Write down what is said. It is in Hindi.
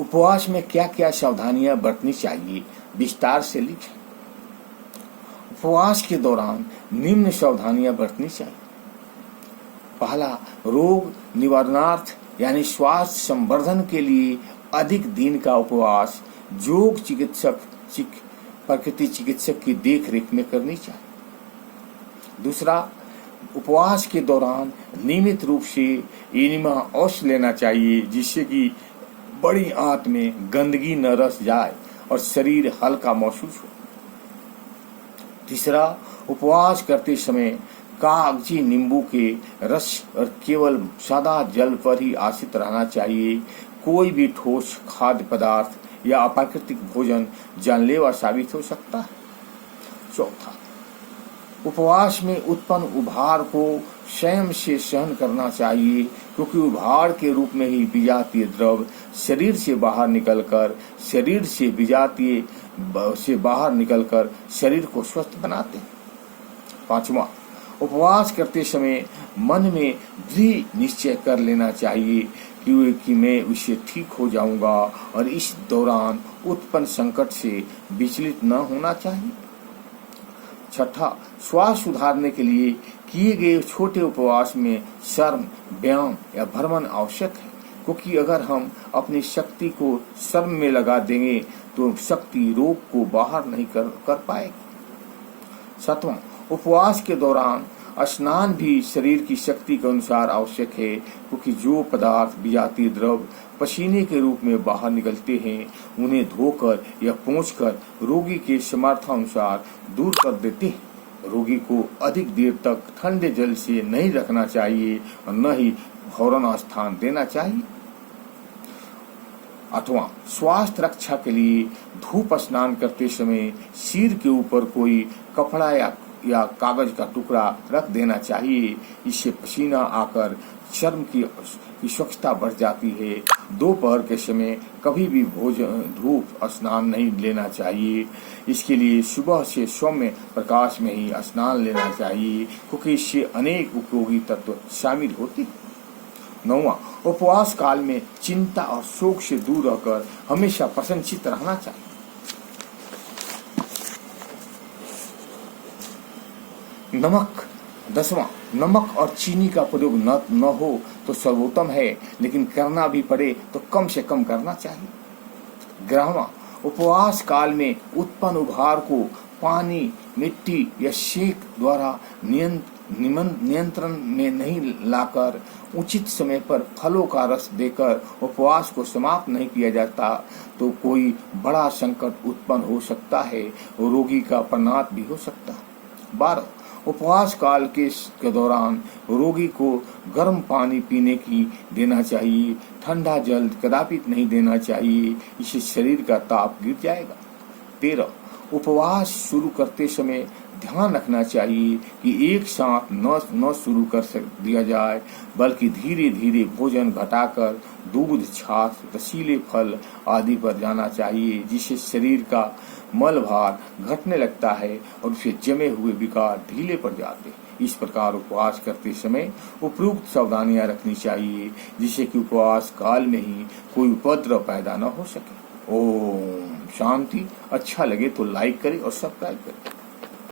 उपवास में क्या क्या सावधानियां बरतनी चाहिए, विस्तार से लिखें। उपवास के दौरान निम्न सावधानियां बरतनी चाहिए। पहला, रोग निवारणार्थ यानी स्वास्थ्य संवर्धन के लिए अधिक दिन का उपवास योग चिकित्सक प्रकृति चिकित्सक की देखरेख में करनी चाहिए। दूसरा, उपवास के दौरान नियमित रूप से एनिमा औषध लेना चाहिए, जिससे कि बड़ी आंत में गंदगी न रस जाए और शरीर हल्का महसूस हो। तीसरा, उपवास करते समय कागजी नींबू के रस और केवल सादा जल पर ही आश्रित रहना चाहिए। कोई भी ठोस खाद्य पदार्थ या अप्राकृतिक भोजन जानलेवा साबित हो सकता है। चौथा, उपवास में उत्पन्न उभार को स्वयं से सहन करना चाहिए, क्योंकि उभार के रूप में ही विजातीय द्रव शरीर से बाहर निकलकर शरीर को स्वस्थ बनाते हैं। पांचवा, उपवास करते समय मन में दृढ़ निश्चय कर लेना चाहिए कि मैं उससे ठीक हो जाऊंगा और इस दौरान उत्पन्न संकट से विचलित न होना चाहिए। छठा, श्वास सुधारने के लिए किए गए छोटे उपवास में श्रम, व्यायाम या भ्रमण आवश्यक है, क्योंकि अगर हम अपनी शक्ति को श्रम में लगा देंगे तो शक्ति रोग को बाहर नहीं कर पाएगी। सातवां, उपवास के दौरान स्नान भी शरीर की शक्ति के अनुसार आवश्यक है, क्योंकि जो पदार्थ विजातीय द्रव पसीने के रूप में बाहर निकलते हैं उन्हें धोकर या पोंछकर रोगी के सामर्थ्यानुसार दूर कर देते हैं। रोगी को अधिक देर तक ठंडे जल से नहीं रखना चाहिए और न ही फौरन स्थान देना चाहिए। आठवां, स्वास्थ्य रक्षा के लिए धूप स्नान करते समय सिर के ऊपर कोई कपड़ा या कागज का टुकड़ा रख देना चाहिए। इससे पसीना आकर चर्म की स्वच्छता बढ़ जाती है। दोपहर के समय कभी भी धूप स्नान नहीं लेना चाहिए। इसके लिए सुबह से सौम्य प्रकाश में ही स्नान लेना चाहिए, क्योंकि इससे अनेक उपयोगी तत्व शामिल होते हैं। नौवां, उपवास काल में चिंता और शोक से दूर रहकर हमेशा प्रसन्नचित्त रहना चाहिए। दसवां, नमक और चीनी का प्रयोग न हो तो सर्वोत्तम है, लेकिन करना भी पड़े तो कम से कम करना चाहिए। 11वां, उपवास काल में उत्पन्न उभार को पानी, मिट्टी या सेक द्वारा नियंत्रण में नहीं लाकर उचित समय पर फलों का रस देकर उपवास को समाप्त नहीं किया जाता तो कोई बड़ा संकट उत्पन्न हो सकता है और रोगी का प्राणांत भी हो सकता है। 12, उपवास काल के दौरान रोगी को गर्म पानी पीने की देना चाहिए। ठंडा जल कदापि नहीं देना चाहिए, इससे शरीर का ताप गिर जाएगा। 13, उपवास शुरू करते समय ध्यान रखना चाहिए कि एक साथ न शुरू कर दिया जाए, बल्कि धीरे धीरे भोजन घटाकर दूध, छाछ, रसीले फल आदि पर जाना चाहिए, जिससे शरीर का मल भार घटने लगता है और उससे जमे हुए विकार ढीले पड़ जाते हैं। इस प्रकार उपवास करते समय उपयुक्त सावधानियां रखनी चाहिए, जिससे कि उपवास काल में ही कोई उपद्रव पैदा न हो सके। ओम शांति। अच्छा लगे तो लाइक करें और सब्सक्राइब करें।